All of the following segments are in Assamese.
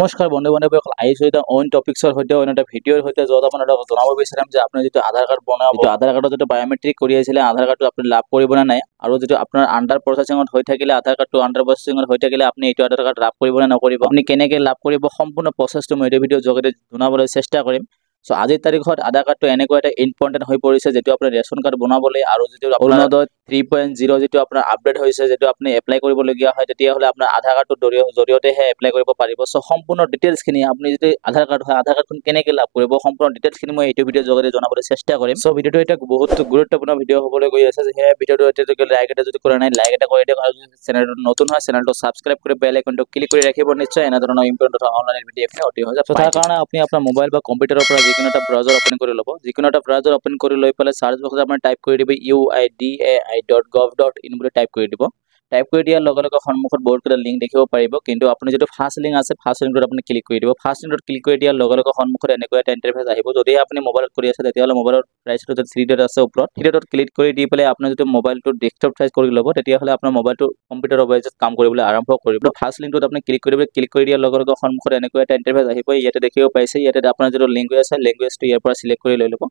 নমস্কাৰ বন্ধু বান্ধৱীসকল, আহিছোঁ এটা অইন টপিক্সৰ সৈতে অইন এটা ভিডিঅ'ৰ সৈতে য'ত আপোনালোকক জনাব বিচাৰিম যে আপুনি যিটো আধাৰ কাৰ্ড বনাব, আধাৰ কাৰ্ডত যিটো বায়োমেট্ৰিক কৰি আছিলে আধাৰ কাৰ্ডটো আপুনি লাভ কৰিব নে নাই, আৰু যিটো আপোনাৰ আণ্ডাৰ প্ৰচেছিঙত হৈ থাকিলে আধাৰ কাৰ্ডটো আণ্ডাৰ প্ৰচেছিঙত হৈ থাকিলে আপুনি এইটো আধাৰ কাৰ্ড লাভ কৰিব নে নকৰিব, আপুনি কেনেকৈ লাভ কৰিব, সম্পূৰ্ণ প্ৰচেছটো মই এই ভিডিঅ'ৰ যোগেদি জনাবলৈ চেষ্টা কৰিম। সো আজিৰ তাৰিখত আধাৰ কাৰ্ডটো এনেকুৱা এটা ইম্পৰ্টেণ্ট হৈ পৰিছে, যিটো আপুনি ৰেচন কাৰ্ড বনাবলৈ আৰু যিটো অৰুণোদয় 3.0 যিটো আপোনাৰ আপডেট হৈছে, যিটো আপুনি এপ্লাই কৰিবলগীয়া হয়, তেতিয়াহ'লে আপোনাৰ আধাৰ কাৰ্ডটোৰ জৰিয়তেহে এপ্লাই কৰিব পাৰিব। সো সম্পূৰ্ণ ডিটেইলছখিনি আপুনি যদি আধাৰ কাৰ্ড হয় আধাৰ কাৰ্ডখন কেনেকৈ লাভ কৰিব, সম্পূৰ্ণ ডিটেইলছখিনি মই এইটো ভিডিঅ'ৰ যোগেদি জনাবলৈ চেষ্টা কৰিম। সো ভিডিঅ'টো এটা বহুত গুৰুত্বপূৰ্ণ ভিডিঅ' হ'বলৈ গৈ আছে। সেই ভিডিঅ'টো এতিয়ালৈকে লাইক এটা যদি কৰা নাই লাইক এটা কৰি দিয়ক, আৰু যদি চেনেলটো নতুন হয় চেনেলটো ছাবস্ক্ৰাইব কৰি বেল আইকনটো ক্লিক কৰি ৰাখিব। নিশ্চয় এনেধৰণৰ ইম্পৰ্টেণ্ট তথা অনলাইন ভিডিঅ' অতি সহজে পাই তাৰ কাৰণে আপুনি আপোনাৰ মোবাইল বা কম্পিউটাৰৰ পৰা যিকোনো এটা ব্ৰাউজাৰ ওপেন কৰি ল'ব। যিকোনো এটা ব্ৰাউজাৰ ওপেন কৰি লৈ পেলাই চাৰ্চ বক্সত আপুনি টাইপ কৰি দিব uidai.gov.in বুলি টাইপ কৰি দিব। টাইপ কৰি দিয়াৰ লগে লগে সন্মুখত বহুত কেইটা লিংক দেখিব পাৰিব, কিন্তু আপুনি যিটো ফাৰ্ষ্ট লিংক আছে ফাৰ্ষ্ট লিংকত আপুনি ক্লিক কৰি দিব। ফাৰ্ষ্ট লিংকত ক্লিক কৰি দিয়াৰ লগে লগে সন্মুখত এনেকুৱা এটা ইণ্টাৰফেচ আহিব। যদিহে আপুনি মোবাইলত কৰি আছে তেতিয়াহ'লে মোবাইলৰ প্ৰাইচটো যদি 3 ডট আছে ওপৰত 3 ডটত ক্লিক কৰি দি পেলাই আপোনাৰ যদি মোবাইলটো ডেস্কটপ চাইজ কৰি ল'ব, তেতিয়াহ'লে আপোনাৰ মোবাইলটো কম্পিউটাৰৰ বেজত কাম কৰিবলৈ আৰম্ভ কৰিব। ফাৰ্ষ্ট লিংকত আপুনি ক্লিক কৰিব। ক্লিক কৰি দিয়াৰ লগে লগে সন্মুখত এনেকুৱা এটা ইণ্টাৰফেচ আহিব। ইয়াতে দেখিব পাইছে, ইয়াতে আপোনাৰ যিটো লেংগুৱেজ আছে লেংগুৱেজটো ইয়াৰ পৰা চিলেক্ট কৰি লৈ ল'ব।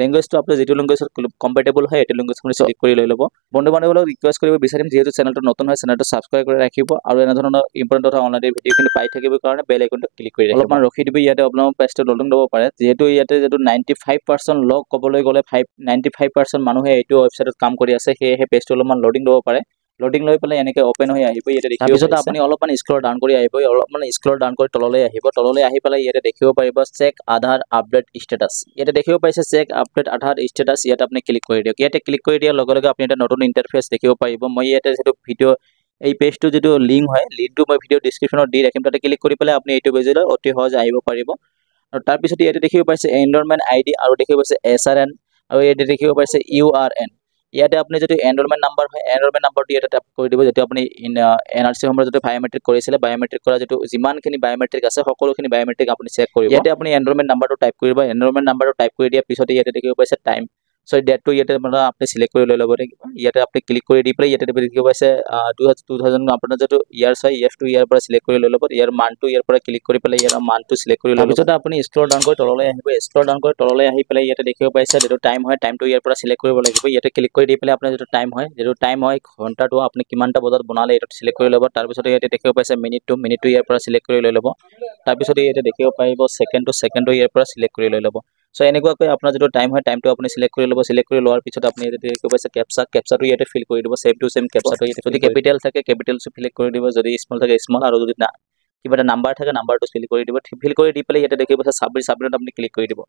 লেংগুৱেজটো আপুনি যিটো লেংগুৱেজত কম্পেটেবল হয় এইটো লেংগুৱেজ আপুনি চিলেক্ট কৰি লৈ ল'ব। বন্ধু বান্ধৱীক ৰিকুৱেষ্ট কৰিব বিচাৰিম, যিহেতু চেনেলটো নতুন হয় চেনেলটো ছাবস্ক্ৰাইব কৰি ৰাখিব, আৰু এনেধৰণৰ ইম্পৰ্টেণ্ট তথা অনলাইন ভিডিঅ'খিনি পাই থাকিবৰ কাৰণে বেল আইকনটো ক্লিক কৰি ৰাখিব। অলপমান ৰখি দিব, ইয়াতে আপোনাৰ প্ৰাইচটো লোডিং ল'ব পাৰে। যিহেতু ইয়াতে যিটো 95% লগ ক'বলৈ গ'লে 95% মানুহে এইটো ৱেবছাইটত কাম কৰি আছে, সেয়েহে পেজটো অলপমান লোডিং ল'ব পাৰে। লোডিং লৈ পেলাই এনেকৈ অপেন হৈ আহিব। ইয়াতে দেখিব তাৰপিছত আপুনি অলপমান স্ক্ৰল ডাউন কৰি আহিব, অলপমান স্ক্ৰল ডাউন কৰি তললৈ আহিব। তললৈ আহি পেলাই ইয়াতে দেখিব পাৰিব চেক আধাৰ আপডেট ষ্টেটাছ। ইয়াতে দেখিব পাইছে চেক আপডেট আধাৰ ষ্টেটাছ। ইয়াতে আপুনি ক্লিক কৰি দিয়ক। ইয়াতে ক্লিক কৰি দিয়াৰ লগে লগে আপুনি এটা নতুন ইণ্টাৰফেচ দেখিব পাৰিব। মই ইয়াতে যিটো ভিডিঅ' এই পেজটো যিটো লিংক হয় লিংকটো মই ভিডিঅ' ডিছক্ৰিপশ্যনত দি ৰাখিম, তাতে ক্লিক কৰি পেলাই আপুনি এইটো পেজলৈ অতি সহজে আহিব পাৰিব। আৰু তাৰপিছত ইয়াতে দেখিব পাইছে এনৰলমেণ্ট ID আৰু দেখিব পাইছে SRN, আৰু ইয়াতে দেখিব পাইছে URN। ইয়াতে আপুনি যদি এনৰলমেণ্ট নাম্বাৰ হয় এনৰলমেণ্ট নাম্বাৰটো ইয়াতে টাইপ কৰি দিব, যিটো আপুনি NRC সময়ত যিটো বায়োমেট্ৰিক কৰিছিলে বায়োমেট্ৰিক কৰা যিটো যিমানখিনি বায়োমেট্ৰিক আছে সকলোখিনি বায়োমেট্ৰিক আপুনি চেক কৰিব। ইয়াতে আপুনি এনৰলমেণ্ট নাম্বাৰটো টাইপ কৰিব। এনৰলমেণ্ট নাম্বাৰটো টাইপ কৰি দিয়াৰ পিছতে ইয়াতে দেখিব পাইছে টাইম। সো ডেটটো ইয়াতে মানে আপুনি চিলেক্ট কৰি লৈ ল'ব লাগিব। ইয়াতে আপুনি ক্লিক কৰি দি পেলাই ইয়াতে দেখিব পাইছে 2000 আপোনাৰ যিটো ইয়াৰ্ছ হয় ইয়াৰ্ছটো ইয়াৰ পৰা চিলেক্ট কৰি লৈ ল'ব। ইয়াৰ মানটো ইয়াৰ পৰা ক্লিক কৰি পেলাই ইয়াৰ মানটো চিলেক্ট কৰি লৈ ল'ব। তাৰপিছত আপুনি স্ক্ৰল ডাউন কৰি তললৈ আহিব। স্ক্ৰল ডাউন কৰি তললৈ আহি পেলাই ইয়াতে দেখিব পাইছে যিটো টাইম হয় টাইমটো ইয়াৰ পৰা চিলেক্ট কৰিব লাগিব। ইয়াতে ক্লিক কৰি দি পেলাই আপোনাৰ যিটো টাইম হয় ঘণ্টাটো আপুনি কিমানটা বজাত বনালে এইটো চিলেক্ট কৰি ল'ব। তাৰপিছত ইয়াতে দেখিব পাইছে মিনিটটো ইয়াৰ পৰা চিলেক্ট কৰি লৈ ল'ব। তাৰপিছত ইয়াতে দেখিব পাৰিব ছেকেণ্ডটো ইয়াৰ পৰা চিলেক্ট কৰি লৈ ল'ব। সো এনেকুৱাকৈ আপোনাৰ যিটো টাইম হয় টাইমটো আপুনি চিলেক্ট কৰি ল'ব। চিলেক্ট কৰি লোৱাৰ পিছত আপুনি ইয়াতে দেখিব পাইছে কেপচাটো ইয়াতে ফিল কৰি দিব। ছেম টু ছেম কেপচাটো ইয়াতে যদি কেপিটেল থাকে কেপিটেলটো ফিল কৰি দিব, যদি স্মল থাকে স্মল, আৰু যদি কিবা এটা নাম্বাৰ থাকে নাম্বাৰটো ফিল কৰি দিব। ফিল কৰি দি পেলাই ইয়াতে দেখিব পাইছে ছাবমিটত আপুনি ক্লিক কৰি দিব।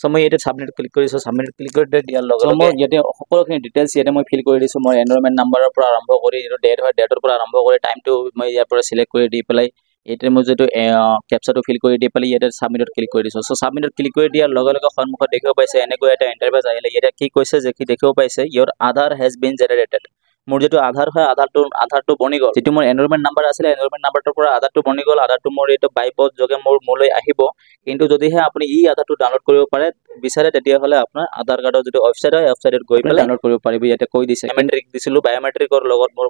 সো মই ইয়াতে ছাবমিট ক্লিক কৰিছোঁ। ছাবমিট ক্লিক কৰি দিয়াৰ লগে লগে মই ইয়াতে সকলোখিনি ডিটেইলছ ইয়াতে মই ফিল কৰি দিছোঁ। মই এনৰলমেণ্ট নাম্বাৰৰ পৰা আৰম্ভ কৰি যিটো ডেট হয় ডেটৰ পৰা আৰম্ভ কৰি টাইমটো মই ইয়াৰ পৰা চিলেক্ট কৰি দি পেলাই ইয়াতে মই যিটো কেপচাটো ফিল কৰি দি পেলাই ইয়াতে ছাবমিটত ক্লিক কৰি দিছোঁ। সো ছাবমিটত ক্লিক কৰি দিয়াৰ লগে লগে সন্মুখত দেখিব পাইছে এনেকুৱা এটা ইণ্টাৰফেচ আহিলে। ইয়াতে কি কৈছে যে কি দেখিব পাইছে ইয়ৰ আধাৰ হেজ বিন জেনেৰেটেড। মোৰ যিটো আধাৰ হয় আধাৰটো বনি গ'ল। যিটো মোৰ এনৰলমেণ্ট নাম্বাৰ আছিলে এনৰলমেণ্ট নাম্বাৰটোৰ পৰা আধাৰটো বনি গ'ল। আধাৰটো মোৰ এইটো বাই পষ্ট যোগে মোলৈ আহিব। কিন্তু যদিহে আপুনি আধাৰটো ডাউনলোড কৰিব বিচাৰে তেতিয়াহ'লে আপোনাৰ আধাৰ কাৰ্ডৰ যিটো ৱেবছাইট হয় ৱেবছাইটত গৈ পেলাই ডাউনলোড কৰিব পাৰিব। ইয়াতে কৈ দিছে বায়োমেট্ৰিক দিছিলোঁ, বায়োমেট্ৰিকৰ লগত মোৰ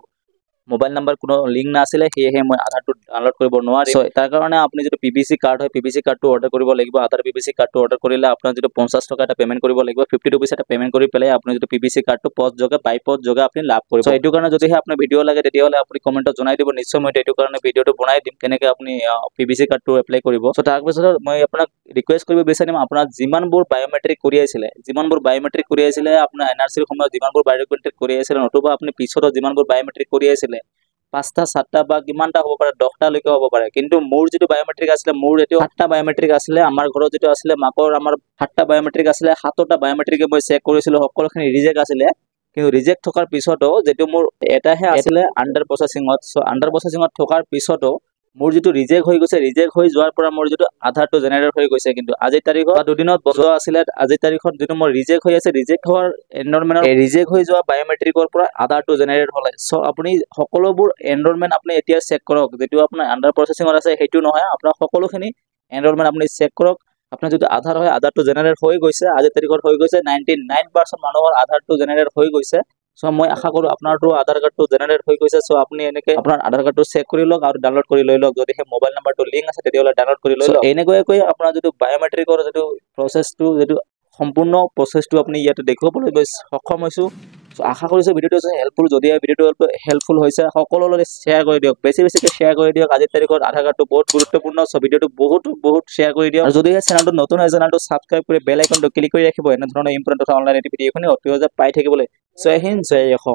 মোবাইল নাম্বাৰ কোনো লিংক নাছিলে, সেয়েহে মই আধাৰটো ডাউনলোড কৰিব নোৱাৰিম। তাৰ কাৰণে আপুনি যিটো PVC কাৰ্ড হয় PVC কাৰ্ডটো অৰ্ডাৰ কৰিব লাগিব। আধাৰ PVC কাৰ্ডটো অৰ্ডাৰ কৰিলে আপোনাৰ যিটো 50 টকা এটা পে'মেণ্ট কৰিব লাগিব। 50 rupees এটা পে'মেণ্ট কৰি পেলাই আপুনি যিটো PVC কাৰ্ডটো বাই পষ্ট যোগে আপুনি লাভ কৰিব। এইটো কাৰণে যদিহে আপোনাৰ ভিডিঅ' লাগে তেতিয়াহ'লে আপুনি কমেণ্টত জনাই দিব। নিশ্চয় মই এইটো কাৰণে ভিডিঅ'টো বনাই দিম কেনেকৈ আপুনি PVC কাৰ্ডটো এপ্লাই কৰিব। সো তাৰপিছত মই আপোনাক ৰিকুৱেষ্ট কৰিব বিচাৰিম, আপোনাৰ যিমানবোৰ বায়োমেট্ৰিক কৰি আছিলে আপোনাৰ NRCৰ সময়ত যিমানবোৰ বায়োমেট্ৰিক কৰি আছিলে, নতুবা আপুনি পিছতো যিমানবোৰ বায়োমেট্ৰিক কৰি আছিলে 5টা 7টা বা কিমানটা হ'ব পাৰে 10টালৈকে হ'ব পাৰে। কিন্তু মোৰ যিটো বায়োমেট্ৰিক আছিলে মোৰ এইটো 7টা বায়োমেট্ৰিক আছিলে। আমাৰ ঘৰত যিটো আছিলে মাকৰ আমাৰ 7টা বায়োমেট্ৰিক আছিলে। 7টা বায়োমেট্ৰিকে মই চেক কৰিছিলোঁ, সকলোখিনি ৰিজেক্ট আছিলে। কিন্তু ৰিজেক্ট থকাৰ পিছতো যিটো মোৰ এটাহে আছিলে আণ্ডাৰ প্ৰচেছিঙত। সো আণ্ডাৰ প্ৰচেছিঙত থকাৰ পিছতো মোৰ যিটো ৰিজেক্ট হৈ গৈছে, ৰিজেক্ট হৈ যোৱাৰ পৰা মোৰ যিটো আধাৰটো জেনেৰেট হৈ গৈছে। কিন্তু আজিৰ তাৰিখত দুদিনত বন্ধ আছিলে, আজিৰ তাৰিখত যিটো মোৰ ৰিজেক্ট হৈ আছে, ৰিজেক্ট হোৱাৰ এনৰলমেণ্টৰ ৰিজেক্ট হৈ যোৱা বায়োমেট্ৰিকৰ পৰা আধাৰটো জেনেৰেট হ'লে। সো আপুনি সকলোবোৰ এনৰলমেণ্ট আপুনি এতিয়া চেক কৰক। যিটো আপোনাৰ আণ্ডাৰ প্ৰচেছিঙত আছে সেইটো নহয়, আপোনাৰ সকলোখিনি এনৰলমেণ্ট আপুনি চেক কৰক। আপোনাৰ যিটো আধাৰ হয় আধাৰটো জেনেৰেট হৈ গৈছে, আজিৰ তাৰিখত হৈ গৈছে 99% মানুহৰ আধাৰটো জেনেৰেট হৈ গৈছে। সো মই আশা কৰোঁ আপোনাৰতো আধাৰ কাৰ্ডটো জেনেৰেট হৈ গৈছে। সো আপুনি এনেকৈ আপোনাৰ আধাৰ কাৰ্ডটো চেক কৰি লওক আৰু ডাউনলোড কৰি লৈ লওক। যদি সেই মোবাইল নাম্বাৰটো লিংক আছে তেতিয়াহ'লে ডাউনলোড কৰি লৈ লওক। এনেকুৱাকৈ আপোনাৰ যিটো বায়'মেট্ৰিকৰ যিটো প্ৰচেছটো যিটো সম্পূৰ্ণ প্ৰচেছটো আপুনি ইয়াতে দেখিবলৈ সক্ষম হৈছোঁ। সো আশা কৰিছোঁ ভিডিঅ'টো হেল্পফুল। যদি ভিডিঅ'টো হেল্পফুল হৈছে সকলোলৈ শ্বেয়াৰ কৰি দিয়ক, বেছিকৈ শ্বেয়াৰ কৰি দিয়ক। আজিৰ তাৰিখত আধাৰ কাৰ্ডটো বহুত গুৰুত্বপূৰ্ণ। সো ভিডিঅ'টো বহুত শ্বেয়াৰ কৰি দিয়ক। আৰু যদি চেনেলটো নতুন হয় চেনেলটো ছাবস্ক্ৰাইব কৰি বেল আইকনটো ক্লিক কৰি ৰাখিব। এনেধৰণৰ ইম্পৰ্টেণ্ট তথা অনলাইন ভিডিঅ'খিনি অতি সহজে পাই থাকিবলৈ। জয় হিন্দ, জয় অসম।